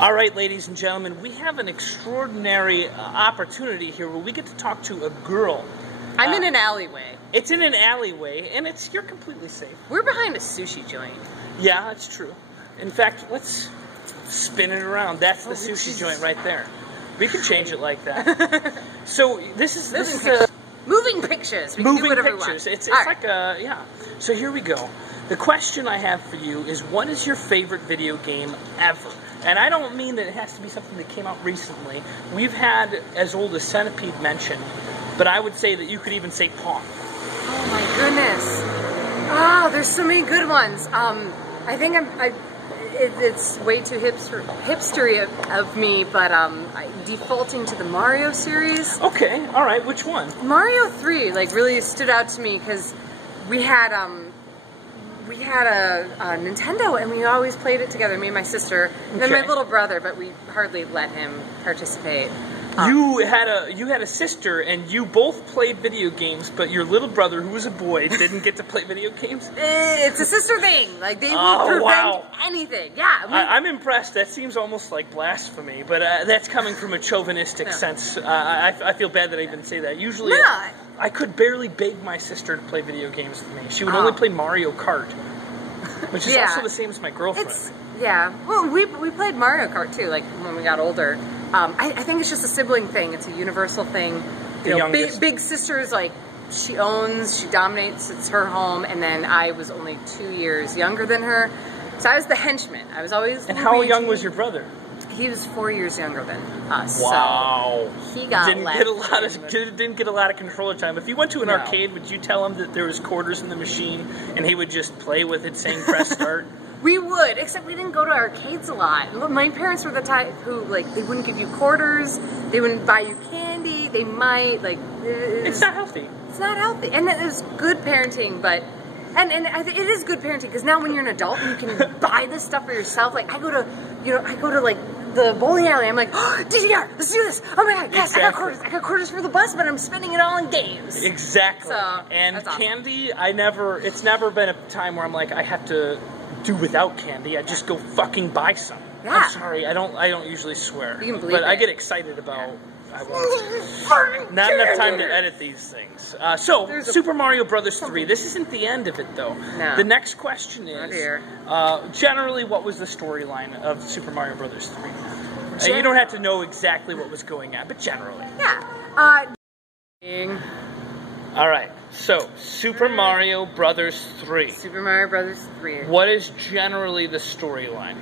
All right, ladies and gentlemen, we have an extraordinary opportunity here where we get to talk to a girl. I'm in an alleyway. It's in an alleyway, and you're completely safe. We're behind a sushi joint. Yeah, that's true. In fact, let's spin it around. That's the sushi joint right there. We can change it like that. So this is moving pictures. We moving can do whatever pictures. We want. It's like a yeah. So here we go. The question I have for you is, what is your favorite video game ever? And I don't mean that it has to be something that came out recently. We've had as old as Centipede mentioned, but I would say that you could even say Pong. Oh my goodness! Oh, there's so many good ones. I think it's way too hipstery of me, but defaulting to the Mario series. Okay, all right. Which one? Mario 3 like really stood out to me because we had a Nintendo and we always played it together, me and my sister, and then my little brother, but we hardly let him participate. You had a sister and you both played video games, but your little brother, who was a boy, didn't get to play video games? It's a sister thing. Like, they will prevent anything. Yeah. I'm impressed. That seems almost like blasphemy, but that's coming from a chauvinistic sense. I feel bad that I even say that. Usually, I could barely beg my sister to play video games with me. She would only play Mario Kart, which is also the same as my girlfriend. Well, we played Mario Kart too, like when we got older. I think it's just a sibling thing. It's a universal thing. You know, big sister's like, she dominates, it's her home, and then I was only 2 years younger than her. So I was the henchman. I was always And how young was your brother? He was 4 years younger than us. Wow. So he got didn't get a lot of controller time. If you went to an arcade, would you tell him that there was quarters in the machine and he would just play with it saying press start? We would, except we didn't go to arcades a lot. My parents were the type who, like, they wouldn't give you quarters, they wouldn't buy you candy, they might, like... It's not healthy. It's not healthy. And it was good parenting, but... And I think it is good parenting, because now when you're an adult and you can buy this stuff for yourself, like, I go to, like, the bowling alley, I'm like, oh, DDR, let's do this! Oh my god, yes, exactly. I got quarters for the bus, but I'm spending it all on games. Exactly. So, and that's awesome. Candy, it's never been a time where I'm like, I have to do without candy. I just go fucking buy some. Yeah. I'm sorry, I don't usually swear. You can believe but it. I get excited about... I won't. Not enough time to edit these things. So, Super Mario Brothers 3. This isn't the end of it, though. No. The next question is, generally, what was the storyline of Super Mario Brothers 3? You don't have to know exactly what was going on, but generally. Yeah. All right. So, Super Mario Brothers 3. Super Mario Brothers 3. What is generally the storyline?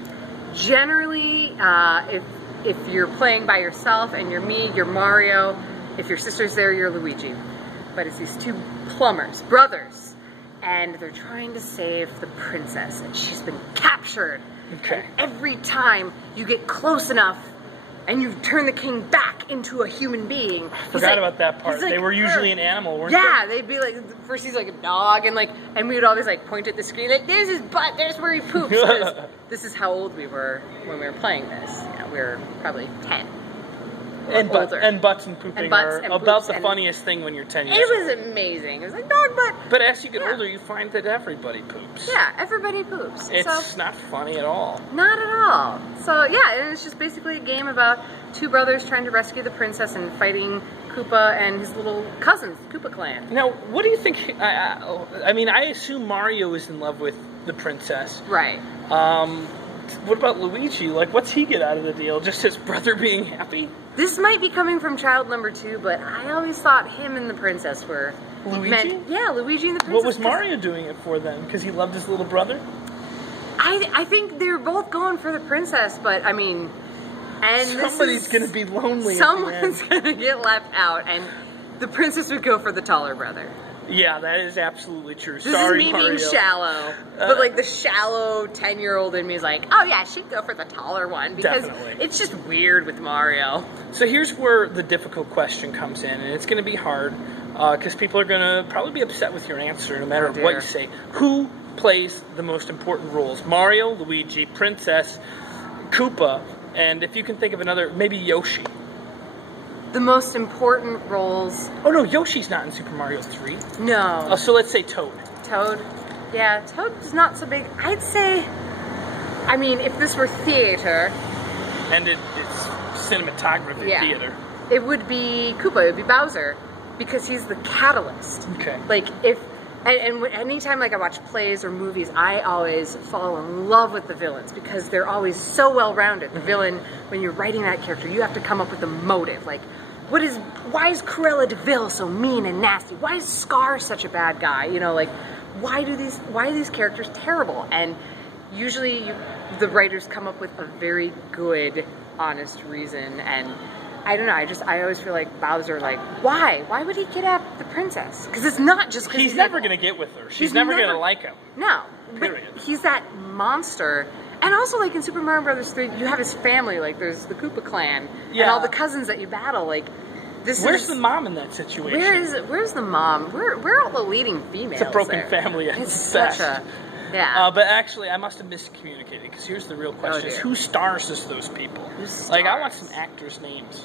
Generally, if you're playing by yourself and you're me, you're Mario. If your sister's there, you're Luigi. But it's these two plumbers, brothers, and they're trying to save the princess, and she's been captured. Okay. And every time you get close enough and you turn the king back into a human being. Forgot about that part. They were usually an animal, weren't they? Yeah, they'd be like, first he's like a dog, and we would always like point at the screen like, there's his butt, there's where he poops. This is how old we were when we were playing this. You know, we were probably 10. And butts and pooping are about the funniest thing when you're 10 years old. It was amazing. It was like dog butt. But as you get older, you find that everybody poops. Yeah, everybody poops. It's not funny at all. Not at all. So yeah, and it's just basically a game about two brothers trying to rescue the princess and fighting Koopa and his little cousins, the Koopa clan. Now, what do you think? I mean, I assume Mario is in love with the princess. Right. What about Luigi? Like, what's he get out of the deal? Just his brother being happy? This might be coming from child number 2, but I always thought him and the princess were... Luigi? Yeah, Luigi and the princess. What was Mario doing it for then? Because he loved his little brother? I think they were both going for the princess, but I mean... And somebody's going to be lonely. Someone's going to get left out, and the princess would go for the taller brother. Yeah, that is absolutely true. This Sorry, is me Mario. being shallow. But like the shallow 10-year-old in me is like, oh yeah, she'd go for the taller one. Because it's just weird with Mario. So here's where the difficult question comes in, and it's going to be hard because people are going to probably be upset with your answer no matter what you say. Who plays the most important roles? Mario, Luigi, Princess, Koopa, and if you can think of another, maybe Yoshi. The most important roles... Oh no, Yoshi's not in Super Mario 3. No. So let's say Toad. Toad? Yeah, Toad's not so big. I'd say... I mean, if this were theater, And it's cinematography theater. It would be Koopa. It would be Bowser, because he's the catalyst. Okay. Like and anytime like I watch plays or movies, I always fall in love with the villains because they're always so well rounded. The villain, when you're writing that character, you have to come up with a motive. Like, why is Cruella de Vil so mean and nasty? Why is Scar such a bad guy? You know, like, why are these characters terrible? And usually the writers come up with a very good, honest reason. And I don't know, I always feel like Bowser, like, why? Why would he kidnap the princess? Because it's not just because he's never going to get with her. She's never going to like him. No. Period. But he's that monster. And also, like, in Super Mario Bros. 3, you have his family. Like, there's the Koopa clan. Yeah. And all the cousins that you battle. Like, where's the mom in that situation? Where's the mom? Where are all the leading females? It's a broken family. It's such a... Yeah. But actually, I must have miscommunicated, because here's the real question: who stars as those people? Like, I want some actors' names.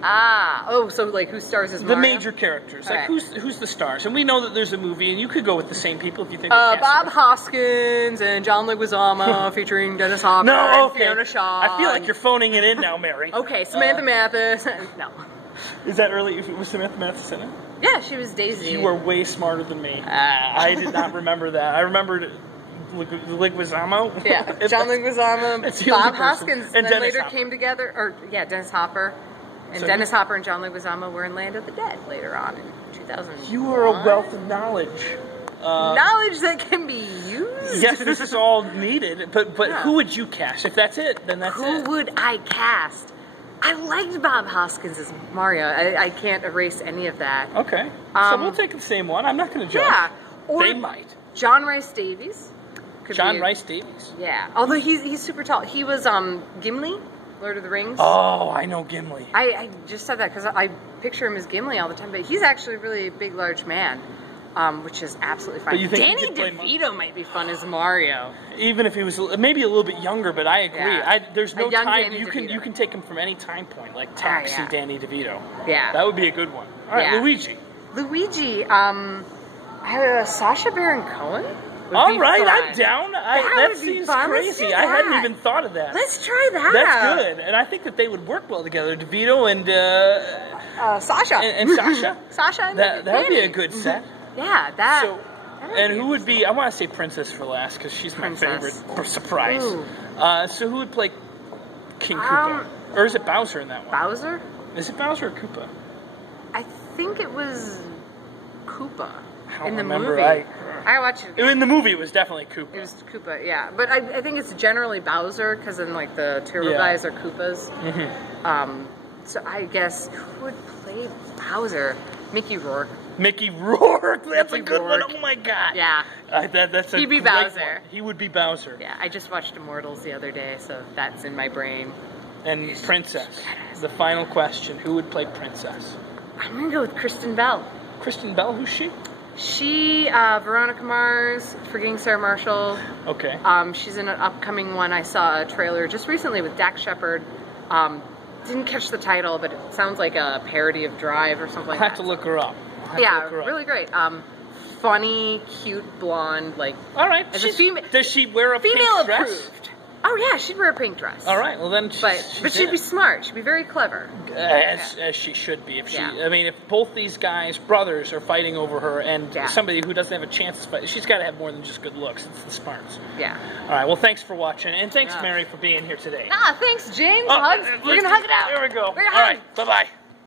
So like who stars as Mario? The major characters. Okay. Like who's the stars? And we know that there's a movie, and you could go with the same people if you think. Bob Hoskins and John Leguizamo featuring Dennis Hopper and Fiona Shaw. I feel like you're phoning it in now, Mary. Okay, Samantha Mathis. No. Is that early? Was Samantha Mathis in it? Yeah, she was Daisy. You were way smarter than me. I did not remember that. I remembered Leguizamo. Yeah, John Leguizamo, Bob Hoskins, and then later Hopper came together. Dennis Hopper. And so Dennis Hopper and John Leguizamo were in Land of the Dead later on in 2000. You are a wealth of knowledge. Knowledge that can be used? Yes, this is all needed. But who would you cast? If that's it, then that's it. Who would I cast? I liked Bob Hoskins as Mario. I can't erase any of that. Okay. So we'll take the same one. I'm not going to judge. Yeah. Or they might. John Rhys Davies. John Rhys Davies? Yeah. Although he's super tall. He was Gimli, Lord of the Rings. Oh, I know Gimli. I just said that because I picture him as Gimli all the time. But he's actually a really big, large man. Which is absolutely fine. But you think Danny DeVito might be fun as Mario. Even if he was maybe a little bit younger, but I agree. Yeah. There's no time. Danny you DeVito. can take him from any time point, like Taxi Danny DeVito. Yeah. That would be a good one. All right, Luigi. Sacha Baron Cohen. All right, I'm down. That seems crazy. I hadn't even thought of that. Let's try that. That's good, and I think that they would work well together. DeVito and Sasha. And Sasha. Sasha and that would be a good set. Yeah, that. So, and who would be? I want to say Princess for last because she's my favorite surprise. So who would play King Koopa? Or is it Bowser in that one? Bowser? Is it Bowser or Koopa? I think it was Koopa in the remember. movie. I watched it. In the movie, it was definitely Koopa. It was Koopa, yeah. But I think it's generally Bowser because then like the turtle guys are Koopas. Mm-hmm. So I guess who would play Bowser? Mickey Rourke. Mickey Rourke. That's a good one. Oh my god. Yeah. That's a He'd be great Bowser. One. He would be Bowser. Yeah. I just watched Immortals the other day, so that's in my brain. And Princess. The final question: who would play Princess? I'm gonna go with Kristen Bell. Kristen Bell. Who's she? She, Veronica Mars, Forgetting Sarah Marshall. Okay. She's in an upcoming one. I saw a trailer just recently with Dax Shepard. Didn't catch the title, but it sounds like a parody of Drive or something like that. I'll have to look her up. Really great. Funny, cute, blonde, like... All right. Does she wear a pink dress? Approved. Oh, yeah, she'd wear a pink dress. All right, well then But she'd be smart. She'd be very clever. As she should be. I mean, if both these guys, brothers, are fighting over her and somebody who doesn't have a chance to fight, she's got to have more than just good looks. It's the smarts. Yeah. All right, well, thanks for watching, and thanks, Mary, for being here today. Thanks, James. Hugs. We're going to hug it out. There we go. All right, bye-bye.